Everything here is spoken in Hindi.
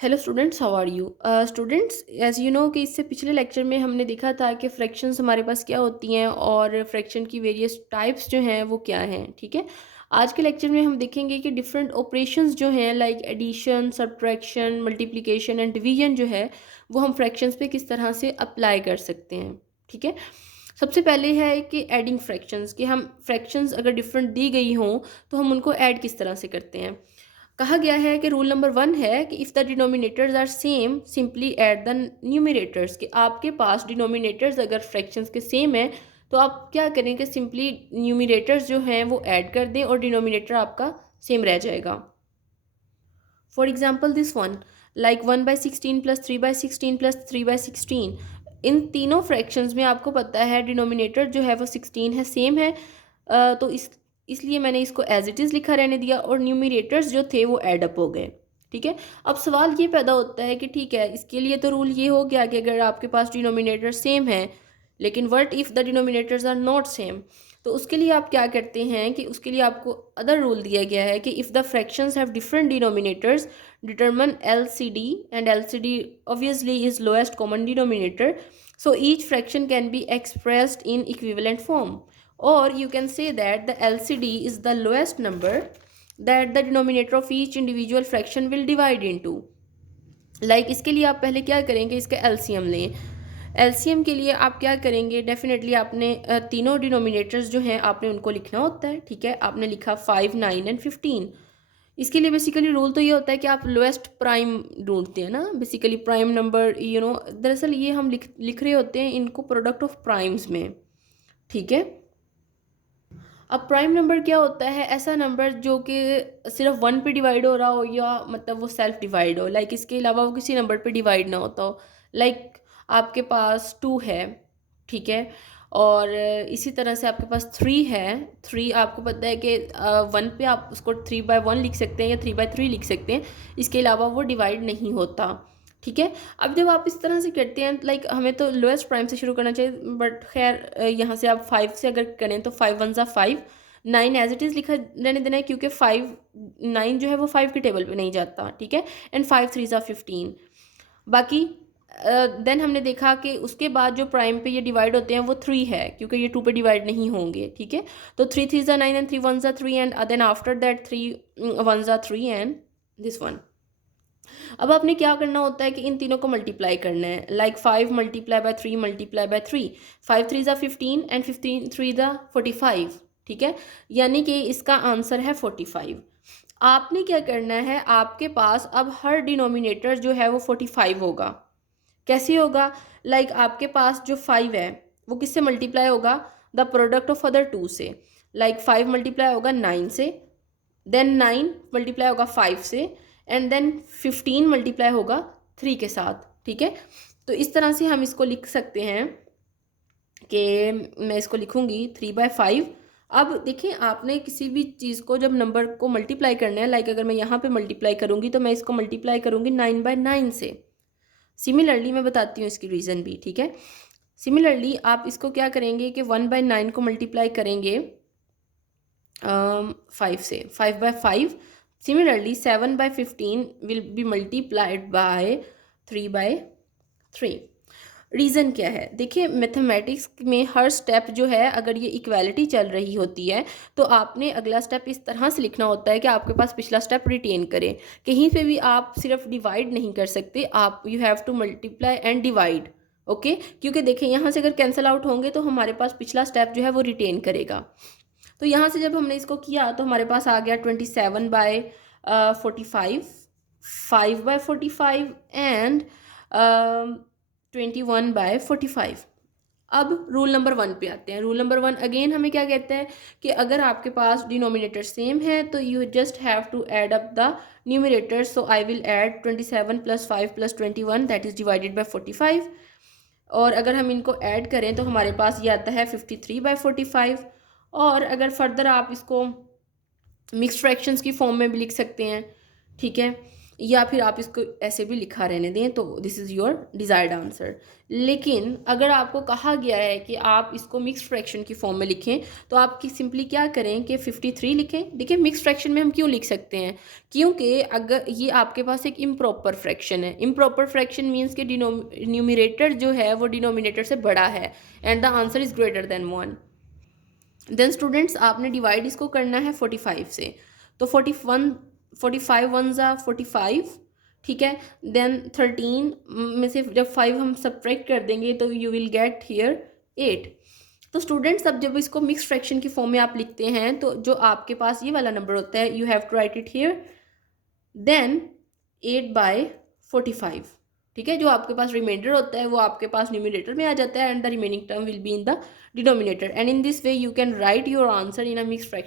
Hello students, how are you? Students, as you know कि इससे पिछले लेक्चर में हमने देखा था कि फ्रैक्शंस हमारे पास क्या होती हैं और फ्रैक्शन की वेरियस टाइप्स जो हैं वो क्या हैं। ठीक है, आज के लेक्चर में हम देखेंगे कि डिफरेंट ऑपरेशंस जो हैं like addition, subtraction, multiplication and division जो है वो हम फ्रैक्शंस पे किस तरह से अप्लाई कर सकते हैं। ठीक है, सबसे पहले है कि एडिंग फ्रैक्शंस, कि हम फ्रैक्शंस अगर डिफरेंट दी गई हों तो हम उनको ऐड किस तरह से करते हैं। कहा गया है कि रूल नंबर 1 है कि if the denominators are same simply add the numerators, कि आपके पास डिनोमिनेटर्स अगर फ्रैक्शंस के सेम है तो आप क्या करें कि सिंपली न्यूमिनेटर्स जो हैं वो ऐड कर दें और डिनोमिनेटर आपका सेम रह जाएगा। For example this one, like 1/16 plus 3/16 plus 3/16, इन तीनों फ्रैक्शंस में आपको पता है डिनोमिनेटर जो है वो 16 है, सेम है। तो इसलिए मैंने इसको एज इट इज़ लिखा रहने दिया और न्यूमिनेटर्स जो थे वो ऐड अप हो गए। ठीक है, अब सवाल ये पैदा होता है कि ठीक है, इसके लिए तो रूल ये हो गया कि अगर आपके पास डिनोमिनेटर सेम है, लेकिन what if the denominators are not same, तो उसके लिए आप क्या करते हैं कि उसके लिए आपको अदर रूल दिया गया है कि if the fractions have different denominators determine LCD, and LCD obviously is lowest common denominator, so each fraction can be expressed in equivalent form, or you can say that the LCD is the lowest number that the denominator of each individual fraction will divide into. इसके लिए आप पहले क्या करेंगे, इसका एलसीएम लें। एलसीएम के लिए आप क्या करेंगे, डेफिनेटली आपने तीनों डिनोमिनेटर्स जो हैं आपने उनको लिखना होता है। ठीक है, आपने लिखा 5, 9 एंड 15। इसके लिए बेसिकली रूल तो ये होता है कि आप लोएस्ट प्राइम ढूंढते हैं ना, बेसिकली प्राइम नंबर, दरअसल ये हम लिख रहे होते हैं इनको प्रोडक्ट ऑफ प्राइम्स में। ठीक है, अब प्राइम नंबर क्या होता है, ऐसा नंबर जो कि सिर्फ 1 पे डिवाइड हो रहा हो या मतलब वो सेल्फ डिवाइड हो, इसके अलावा वो किसी नंबर पे डिवाइड ना होता हो। आपके पास 2 है, ठीक है, और इसी तरह से आपके पास 3 है। 3 आपको पता है कि 1 पे आप उसको 3/1 लिख सकते हैं या 3/3 लिख सकते हैं, इसके अलावा वो डिवाइड नहीं होता। ठीक है, अब जब आप इस तरह से करते हैं हमें तो लोएस्ट प्राइम से शुरू करना चाहिए, बट खैर यहाँ से आप 5 से अगर करें तो 5 1 5, 9 एज इट इज़ लिखा रहने देना है क्योंकि 9 जो है वो 5 के टेबल पे नहीं जाता। ठीक है, एंड 5 3 15। बाकी देन हमने देखा कि उसके बाद जो प्राइम पे ये डिवाइड होते हैं वो 3 है, क्योंकि ये 2 पे डिवाइड नहीं होंगे। ठीक है, तो 3 3 9 and 3 1 3, and then after that 3 1 3 and this one. अब आपने क्या करना होता है कि इन तीनों को मल्टीप्लाई करना है, 5 multiply by 3 multiply by 3, 5 3 15 and 15 3 45। ठीक है, यानी कि इसका आंसर है 45। आपने क्या करना है, आपके पास अब हर डिनोमिनेटर जो है वो 45 होगा। कैसे होगा, आपके पास जो 5 है वो किससे मल्टीप्लाई होगा, द प्रोडक्ट ऑफ अदर 2 से। 5 मल्टीप्लाई होगा 9 से, देन 9 मल्टीप्लाई होगा 5 से, एंड देन 15 मल्टीप्लाई होगा 3 के साथ। ठीक है, तो इस तरह से हम इसको लिख सकते हैं कि मैं इसको लिखूंगी 3/5। अब देखिए, आपने किसी भी चीज़ को जब नंबर को मल्टीप्लाई करना है, अगर मैं यहाँ पे मल्टीप्लाई करूँगी तो मैं इसको मल्टीप्लाई करूँगी 9/9 से। सिमिलरली मैं बताती हूँ इसकी रीज़न भी। ठीक है, सिमिलरली आप इसको क्या करेंगे कि 1/9 को मल्टीप्लाई करेंगे 5 से, 5/5। Similarly 7/15 will be multiplied by 3/3। Reason क्या है, देखिए मैथमेटिक्स में हर स्टेप जो है, अगर ये इक्वालिटी चल रही होती है तो आपने अगला स्टेप इस तरह से लिखना होता है कि आपके पास पिछला स्टेप रिटेन करे। कहीं पे भी आप सिर्फ डिवाइड नहीं कर सकते, आप you have to multiply and divide. Okay, क्योंकि देखिए यहाँ से अगर कैंसिल आउट होंगे तो हमारे पास पिछला स्टेप जो है वो रिटेन करेगा। तो यहाँ से जब हमने इसको किया तो हमारे पास आ गया 27/45, 5/45 एंड 21/45। अब रूल नंबर 1 पे आते हैं। रूल नंबर 1 अगेन हमें क्या कहता है कि अगर आपके पास डिनोमिनेटर सेम है तो you just have to add up the numerator. So I will add 27 + 5 + 21 that is divided by 45, और अगर हम इनको ऐड करें तो हमारे पास ये आता है 53/45। और अगर फर्दर आप इसको मिक्स्ड फ्रैक्शंस की फॉर्म में भी लिख सकते हैं। ठीक है, या फिर आप इसको ऐसे भी लिखा रहने दें, तो this is your desired answer. लेकिन अगर आपको कहा गया है कि आप इसको मिक्स्ड फ्रैक्शन की फॉर्म में लिखें, तो आप सिंपली क्या करें कि 53 लिखें। देखिए मिक्स्ड फ्रैक्शन में हम क्यों लिख सकते हैं, क्योंकि अगर ये आपके पास एक इम्प्रॉपर फ्रैक्शन है। इम्प्रॉपर फ्रैक्शन मीन्स कि न्यूमिनेटर जो है वो डिनोमिनेटर से बड़ा है and the answer is greater than 1। Then students आपने डिवाइड इसको करना है 45 से, तो 41 45 वन ज़ा 45, ठीक है। देन 13 में से जब 5 हम सब्ट्रैक्ट कर देंगे तो यू विल गेट हियर 8। तो स्टूडेंट्स अब जब इसको मिक्स फ्रैक्शन की फॉर्म में आप लिखते हैं तो जो आपके पास ये वाला नंबर होता है, you have to write it here, then 8/45, ठीक है। जो आपके पास रिमाइंडर होता है वो आपके पास न्यूमिनेटर में आ जाता है and the remaining term will be in the denominator, and in this way you can write your answer in a mix fraction.